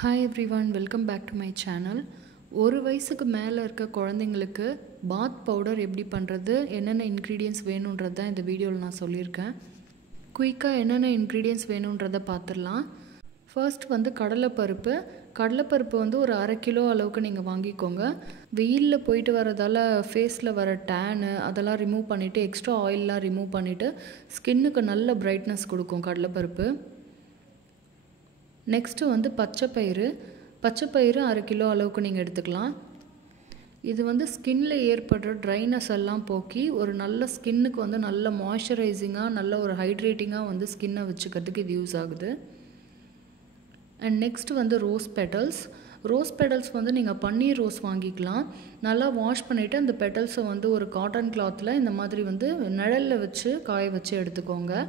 Hi everyone, welcome back to my channel. ஒரு வயசுக்கு மேலே இருக்க குழந்தைங்களுக்கு பாத் பவுடர் எப்படி பண்ணுறது, என்னென்ன இன்க்ரீடியன்ட்ஸ் வேணுன்றது தான் இந்த வீடியோவில் நான் சொல்லியிருக்கேன். குயிக்காக என்னென்ன இன்க்ரீடியன்ட்ஸ் வேணுன்றதை பார்த்துடலாம். ஃபர்ஸ்ட் கடலைப்பருப்பு. கடலைப்பருப்பு ஒரு 1/2 கிலோ அளவுக்கு நீங்கள் வாங்கிக்கோங்க. வெயிலில் போயிட்டு வரதால் ஃபேஸில் வர டேனு அதெல்லாம் ரிமூவ் பண்ணிவிட்டு, எக்ஸ்ட்ரா ஆயிலெலாம் ரிமூவ் பண்ணிவிட்டு ஸ்கின்னுக்கு நல்ல பிரைட்னஸ் கொடுக்கும் கடலைப்பருப்பு. நெக்ஸ்ட்டு பச்சைப்பயிறு. பச்சைப்பயிறு 1/2 கிலோ அளவுக்கு நீங்கள் எடுத்துக்கலாம். இது ஸ்கின்னில் ஏற்படுற ட்ரைனஸ் எல்லாம் போக்கி ஒரு நல்ல ஸ்கின்னுக்கு நல்ல மாய்ஸ்சரைசிங்காக, நல்ல ஒரு ஹைட்ரேட்டிங்காக ஸ்கின்னை வச்சுக்கிறதுக்கு இது யூஸ் ஆகுது. And next rose petals. Rose petals நீங்கள் பன்னீர் ரோஸ் வாங்கிக்கலாம். நல்லா வாஷ் பண்ணிவிட்டு அந்த பெட்டல்ஸை ஒரு காட்டன் கிளாத்தில் இந்த மாதிரி நிழலில் வச்சு காய வச்சு எடுத்துக்கோங்க.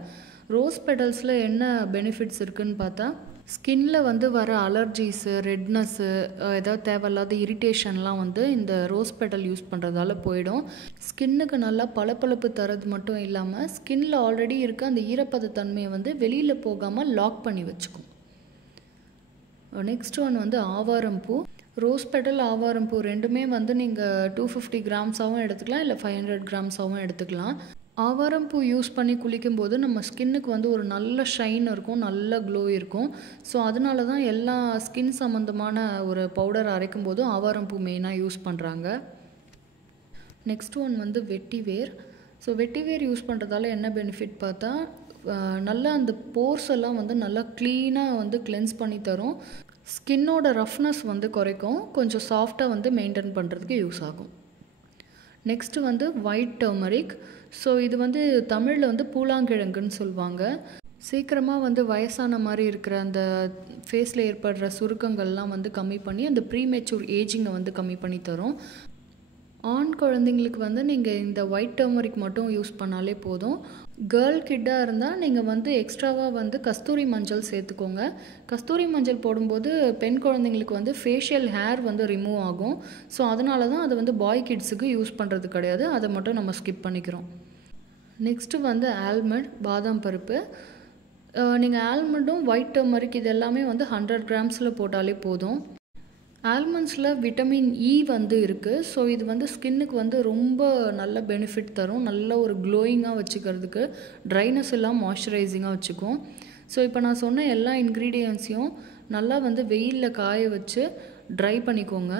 ரோஸ் பெட்டல்ஸில் என்ன பெனிஃபிட்ஸ் இருக்குதுன்னு பார்த்தா, ஸ்கின்னில் வர அலர்ஜிஸு, ரெட்னஸ்ஸு, ஏதாவது தேவையில்லாத இரிட்டேஷன்லாம் இந்த ரோஸ் பெட்டல் யூஸ் பண்ணுறதால போயிடும். ஸ்கின்னுக்கு நல்லா பளபளப்பு தரது மட்டும் இல்லாமல் ஸ்கின்னில் ஆல்ரெடி இருக்க அந்த ஈரப்பத தன்மையை வெளியில் போகாமல் லாக் பண்ணி வச்சுக்கும். நெக்ஸ்ட் ஒன் ஆவாரம்பூ. ரோஸ் பெட்டல், ஆவாரம்பூ ரெண்டுமே நீங்கள் 250 கிராம்ஸாகவும் எடுத்துக்கலாம், இல்லை 500 கிராம்ஸாகவும் எடுத்துக்கலாம். ஆவாரம்பூ யூஸ் பண்ணி குளிக்கும்போது நம்ம ஸ்கின்னுக்கு ஒரு நல்ல ஷைன் இருக்கும், நல்ல க்ளோ இருக்கும். ஸோ அதனால தான் எல்லா ஸ்கின் சம்மந்தமான ஒரு பவுடர் அரைக்கும் போதும் ஆவாரம்பூ மெயினாக யூஸ் பண்ணுறாங்க. நெக்ஸ்ட் ஒன் வெட்டிவேர். ஸோ வெட்டிவேர் யூஸ் பண்ணுறதால என்ன பெனிஃபிட் பார்த்தா, நல்லா அந்த போர்ஸ் எல்லாம் நல்லா க்ளீனாக கிளென்ஸ் பண்ணி தரும். ஸ்கின்னோட ரஃப்னஸ் குறைக்கும், கொஞ்சம் சாஃப்டாக மெயின்டைன் பண்ணுறதுக்கு யூஸ் ஆகும். Next white turmeric. ஸோ இது தமிழில் பூலாங்கிழங்குன்னு சொல்லுவாங்க. சீக்கிரமாக வயசான மாதிரி இருக்கிற அந்த ஃபேஸில் ஏற்படுற சுருக்கங்கள்லாம் கம்மி பண்ணி அந்த ப்ரீமெச்சூர் ஏஜிங்கை கம்மி பண்ணி தரும். ஆண் குழந்தைங்களுக்கு நீங்கள் இந்த ஒயிட் டர்மரிக் மட்டும் யூஸ் பண்ணாலே போதும். கேர்ள் கிட்டாக இருந்தால் நீங்கள் எக்ஸ்ட்ராவாக கஸ்தூரி மஞ்சள் சேர்த்துக்கோங்க. கஸ்தூரி மஞ்சள் போடும்போது பெண் குழந்தைங்களுக்கு ஃபேஷியல் ஹேர் ரிமூவ் ஆகும். ஸோ அதனால தான் அதை பாய் கிட்ஸுக்கு யூஸ் பண்ணுறது கிடையாது, அதை மட்டும் நம்ம ஸ்கிப் பண்ணிக்கிறோம். நெக்ஸ்ட்டு ஆல்மண்ட், பாதாம் பருப்பு. நீங்கள் ஆல்மண்டும் ஒயிட் டர்மரிக் இது எல்லாமே 100 கிராம்ஸில் போட்டாலே போதும். ஆல்மண்ட்ஸில் விட்டமின் இ இருக்குது. ஸோ இது ஸ்கின்னுக்கு ரொம்ப நல்ல பெனிஃபிட் தரும், நல்ல ஒரு க்ளோயிங்காக வச்சுக்கிறதுக்கு, ட்ரைனஸ் எல்லாம் மாய்ஸ்சரைசிங்காக வச்சுக்கும். ஸோ இப்போ நான் சொன்ன எல்லா இன்க்ரீடியன்ஸையும் நல்லா வெயிலில் காய வச்சு ட்ரை பண்ணிக்கோங்க.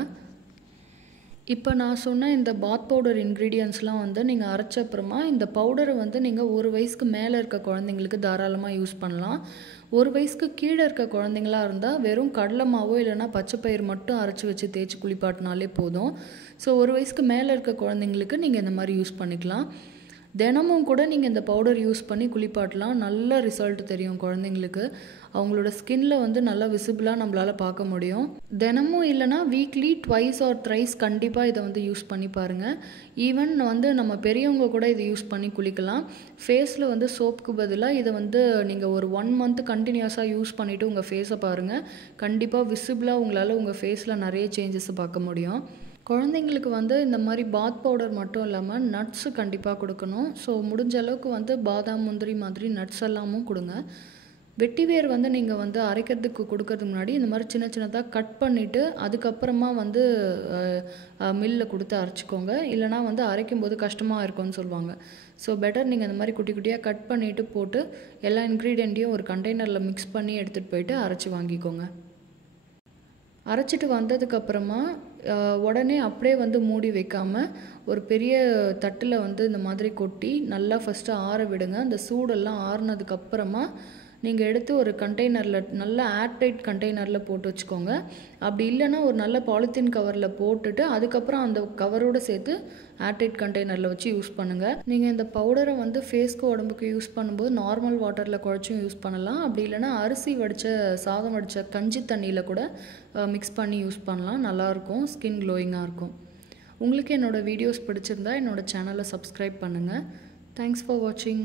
இப்போ நான் சொன்ன இந்த பாத் பவுடர் இன்க்ரீடியன்ஸ்லாம் நீங்கள் அரைச்ச அப்புறமா இந்த பவுடரை நீங்கள் 1 வயசுக்கு மேலே இருக்க குழந்தைங்களுக்கு தாராளமாக யூஸ் பண்ணலாம். 1 வயசுக்கு கீழே இருக்க குழந்தைங்களாக இருந்தால் வெறும் கடலை மாவோ இல்லைனா பச்சைப்பயிறு மட்டும் அரைச்சி வச்சு தேய்ச்சி குளிப்பாட்டினாலே போதும். ஸோ 1 வயசுக்கு மேலே இருக்க குழந்தைங்களுக்கு நீங்கள் இந்த மாதிரி யூஸ் பண்ணிக்கலாம். தினமும் கூட நீங்கள் இந்த பவுடர் யூஸ் பண்ணி குளிப்பாட்டலாம். நல்ல ரிசல்ட் தெரியும் குழந்தைங்களுக்கு. அவங்களோட ஸ்கின்னில் நல்லா விசிபிளாக நம்மளால் பார்க்க முடியும். தினமும் இல்லைனா வீக்லி 2 or 3 கண்டிப்பாக இதை யூஸ் பண்ணி பாருங்கள். ஈவன் நம்ம பெரியவங்க கூட இதை யூஸ் பண்ணி குளிக்கலாம். ஃபேஸில் சோப்புக்கு பதிலாக இதை நீங்கள் ஒரு 1 month கண்டினியூஸாக யூஸ் பண்ணிவிட்டு உங்கள் ஃபேஸை பாருங்கள். கண்டிப்பாக விசிபிளாக உங்களால் உங்கள் ஃபேஸில் நிறைய சேஞ்சஸ் பார்க்க முடியும். குழந்தைங்களுக்கு இந்த மாதிரி பாத் பவுடர் மட்டும் இல்லாமல் நட்ஸு கண்டிப்பாக கொடுக்கணும். ஸோ முடிஞ்ச அளவுக்கு பாதாம், முந்திரி மாதிரி நட்ஸ் எல்லாமும் கொடுங்க. வெட்டிவேர் நீங்கள் அரைக்கிறதுக்கு கொடுக்கறதுக்கு முன்னாடி இந்த மாதிரி சின்ன சின்னதாக கட் பண்ணிவிட்டு அதுக்கப்புறமா மில்லில் கொடுத்து அரைச்சிக்கோங்க. இல்லைனா அரைக்கும்போது கஷ்டமாக இருக்கும்னு சொல்லுவாங்க. ஸோ பெட்டர் நீங்கள் இந்த மாதிரி குட்டி குட்டியாக கட் பண்ணிவிட்டு போட்டு எல்லா இன்க்ரீடியண்ட்டையும் ஒரு கண்டெய்னரில் மிக்ஸ் பண்ணி எடுத்துகிட்டு போயிட்டு அரைச்சி வாங்கிக்கோங்க. அரைச்சிட்டு வந்ததுக்கப்புறமா உடனே அப்படியே மூடி வைக்காமல் ஒரு பெரிய தட்டில் இந்த மாதிரி கொட்டி நல்லா ஃபஸ்ட்டு ஆற விடுங்க. அந்த சூடெல்லாம் ஆறுனதுக்கப்புறமா நீங்கள் எடுத்து ஒரு கண்டெய்னரில், நல்லா ஏர்டைட் கண்டெய்னரில் போட்டு வச்சுக்கோங்க. அப்படி இல்லைன்னா ஒரு நல்ல பாலித்தீன் கவரில் போட்டுட்டு அதுக்கப்புறம் அந்த கவரோடு சேர்த்து ஏர்டைட் கண்டெய்னரில் வச்சு யூஸ் பண்ணுங்கள். நீங்கள் இந்த பவுடரை ஃபேஸ்க்கு, உடம்புக்கு யூஸ் பண்ணும்போது நார்மல் வாட்டரில் குழச்சும் யூஸ் பண்ணலாம். அப்படி இல்லைனா அரிசி வடித்த, சாதம் வடித்த கஞ்சி தண்ணியில் கூட மிக்ஸ் பண்ணி யூஸ் பண்ணலாம். நல்லாயிருக்கும், ஸ்கின் க்ளோயிங்காக இருக்கும். உங்களுக்கு என்னோடய வீடியோஸ் பிடிச்சிருந்தா என்னோடய சேனலை சப்ஸ்கிரைப் பண்ணுங்கள். தேங்க்ஸ் ஃபார் வாட்சிங்.